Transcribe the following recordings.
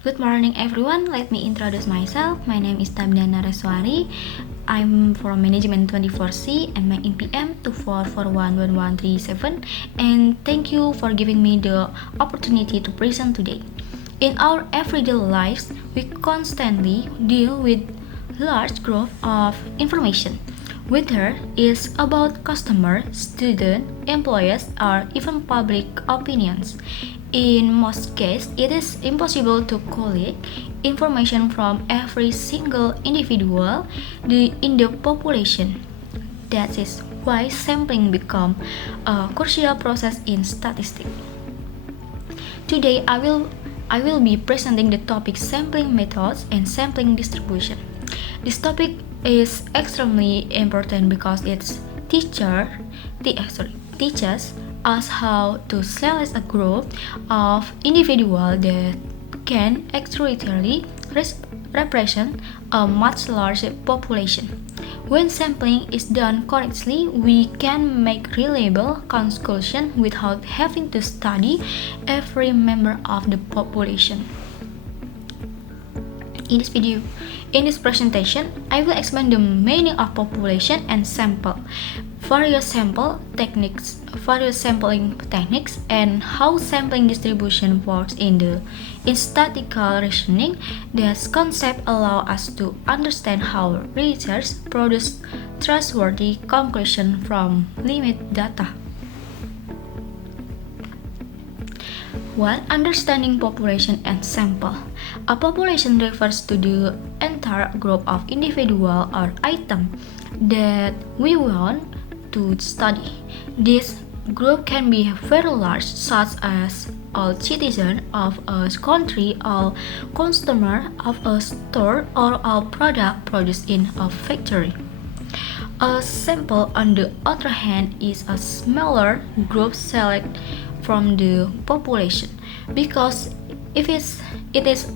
Good morning everyone, let me introduce myself. My name is Tamdana Reswari. I'm from Management 24C and my NPM 2441137, and thank you for giving me the opportunity to present today. In our everyday lives, we constantly deal with large growth of information, whether it's about customer, student, employees, or even public opinions. In most cases, it is impossible to collect information from every single individual in the population. That is why sampling becomes a crucial process in statistics. Today, I will be presenting the topic sampling methods and sampling distribution. This topic is extremely important because it teaches us how to select a group of individuals that can accurately represent a much larger population. When sampling is done correctly, we can make reliable conclusions without having to study every member of the population. In this presentation, I will explain the meaning of population and sample, various sampling techniques, and how sampling distribution works in statistical reasoning. This concept allows us to understand how research produce trustworthy conclusions from limited data. 1. Understanding population and sample. A population refers to the entire group of individual or item that we want to study. This group can be very large, such as all citizens of a country, all customers of a store, or all product produced in a factory. A sample, on the other hand, is a smaller group selected from the population. Because it is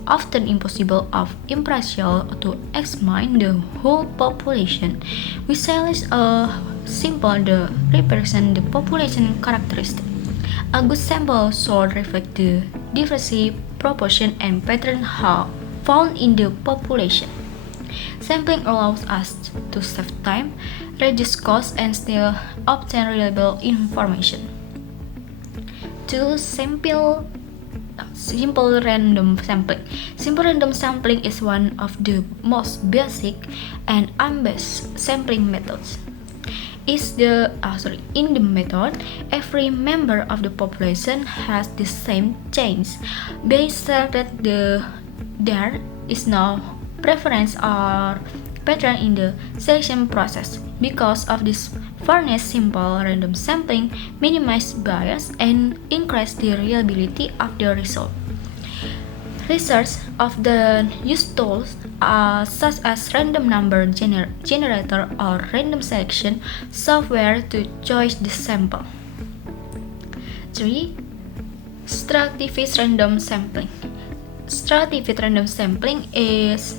often impossible or impractical to examine the whole population, we select a sample that represents the population characteristic. A good sample should reflect the diversity, proportion, and pattern found in the population. Sampling allows us to save time, reduce costs, and still obtain reliable information. 2. Simple random sampling. Simple random sampling is one of the most basic and unbiased sampling methods. In the method, every member of the population has the same chance. Based that there is no preference or pattern in the selection process. Because of this fairness, simple random sampling minimizes bias and increases the reliability of the result. Research often use tools such as random number generator or random selection software to choose the sample. 3. Stratified random sampling. Stratified random sampling is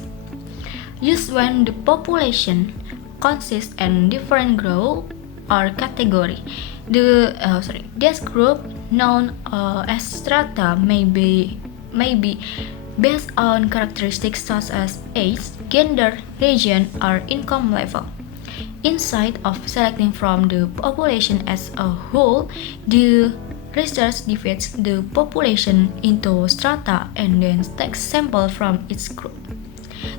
used when the population consists in different group or category. This group, known as strata, may be based on characteristics such as age, gender, region, or income level. Instead of selecting from the population as a whole, the research divides the population into strata and then takes samples from each group.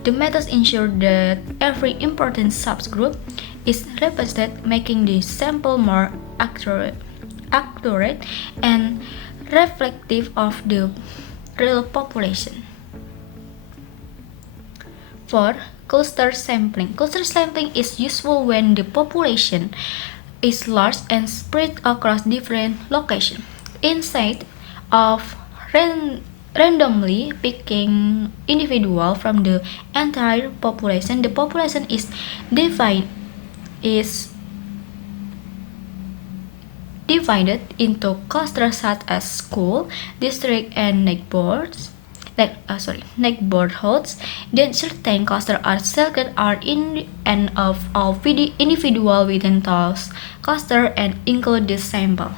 The methods ensure that every important subgroup is represented, making the sample more accurate and reflective of the real population. 4. Cluster sampling. Cluster sampling is useful when the population is large and spread across different locations. Instead of randomly picking individual from the entire population, the population is divided into clusters such as school, district, and neighborhoods. Then certain clusters are selected of all individual within those clusters and include the sample.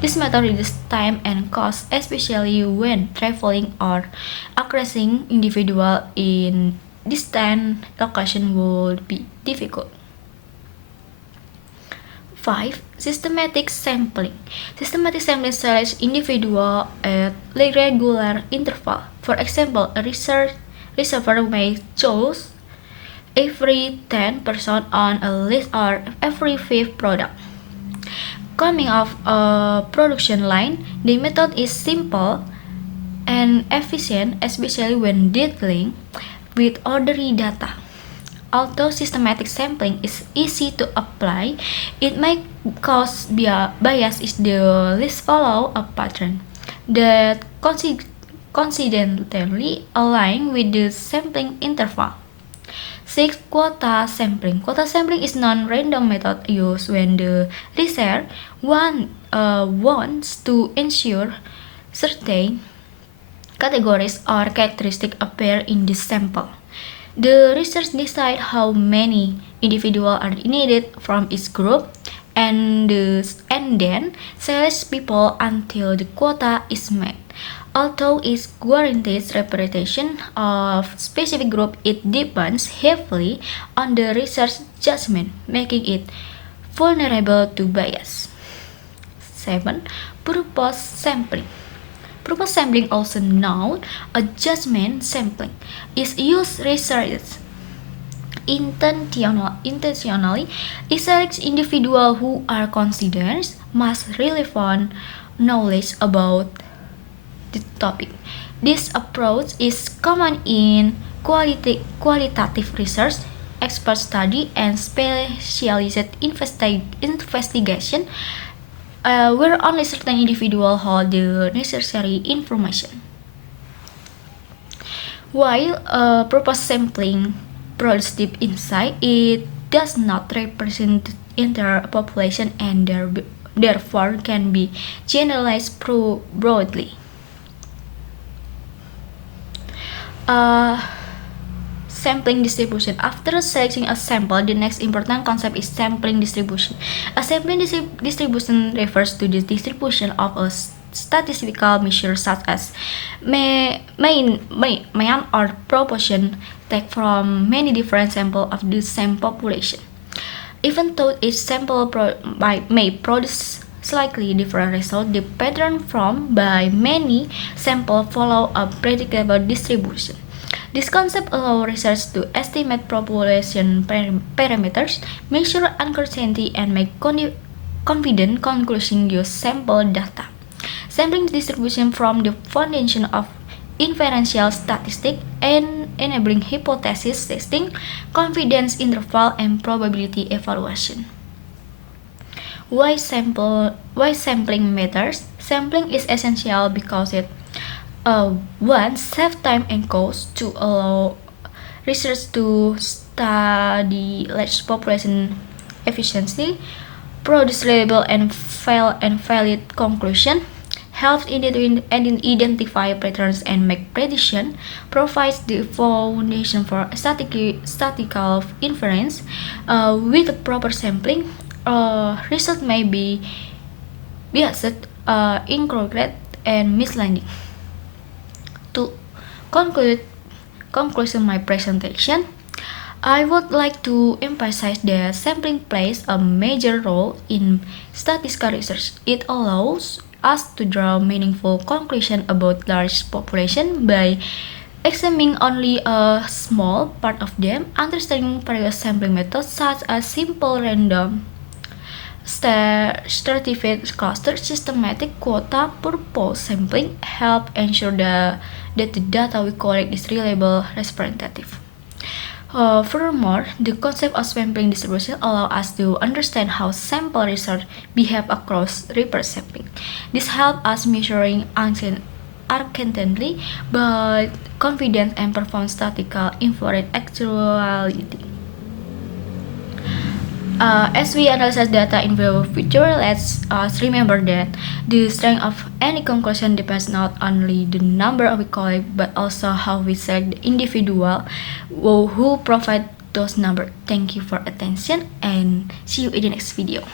This method reduces time and cost, especially when traveling or accessing individual in distant location would be difficult. 5. Systematic sampling. Systematic sampling selects individual at regular interval. For example, a reservoir may choose every 10% on a list or every 5th product. Coming off a production line, the method is simple and efficient, especially when dealing with orderly data. Although systematic sampling is easy to apply, it may cause bias if the list follow a pattern that coincidentally align with the sampling interval. 6. Quota sampling. Quota sampling is non-random method used when the researcher wants to ensure certain categories or characteristics appear in the sample. The researcher decides how many individuals are needed from each group and then selects people until the quota is met. Although it guarantees representation of specific group, it depends heavily on the research judgment, making it vulnerable to bias. 7. Purpose sampling. Purpose sampling, also known as judgment sampling, is used researchers intentionally it selects individuals who are considered most relevant knowledge about the topic. This approach is common in qualitative research, expert study, and specialized investigation, where only certain individuals hold the necessary information. While purpose sampling provides deep insight, it does not represent the entire population and therefore can be generalized broadly. Sampling distribution. After selecting a sample, the next important concept is sampling distribution. A sampling distribution refers to the distribution of a statistical measure such as mean or proportion taken from many different samples of the same population. Even though each sample may produce slightly different results, the pattern formed by many samples follow a predictable distribution. This concept allows researchers to estimate population parameters, measure uncertainty, and make confident conclusions using sample data. Sampling distribution forms the foundation of inferential statistics and enabling hypothesis testing, confidence interval, and probability evaluation. Why sampling matters? Sampling is essential because it one, save time and cost to allow research to study large population efficiently, produce reliable and valid conclusion, helps identify patterns and make prediction, provides the foundation for statistical inference. With proper sampling, result may be biased, incorrect, and misleading. To conclude my presentation, I would like to emphasize that sampling plays a major role in statistical research. It allows us to draw meaningful conclusions about large population by examining only a small part of them. Understanding various sampling methods such as simple random stratified cluster, systematic quota, purpose sampling help ensure that the data we collect is reliable, representative. Furthermore, the concept of sampling distribution allows us to understand how sample research behave across reverse sampling. This helps us measuring accurately but confident and perform statistical inference actuality. As we analyze data in the future, let's remember that the strength of any conclusion depends not only the number we collect, but also how we select the individual who provide those numbers. Thank you for attention and see you in the next video.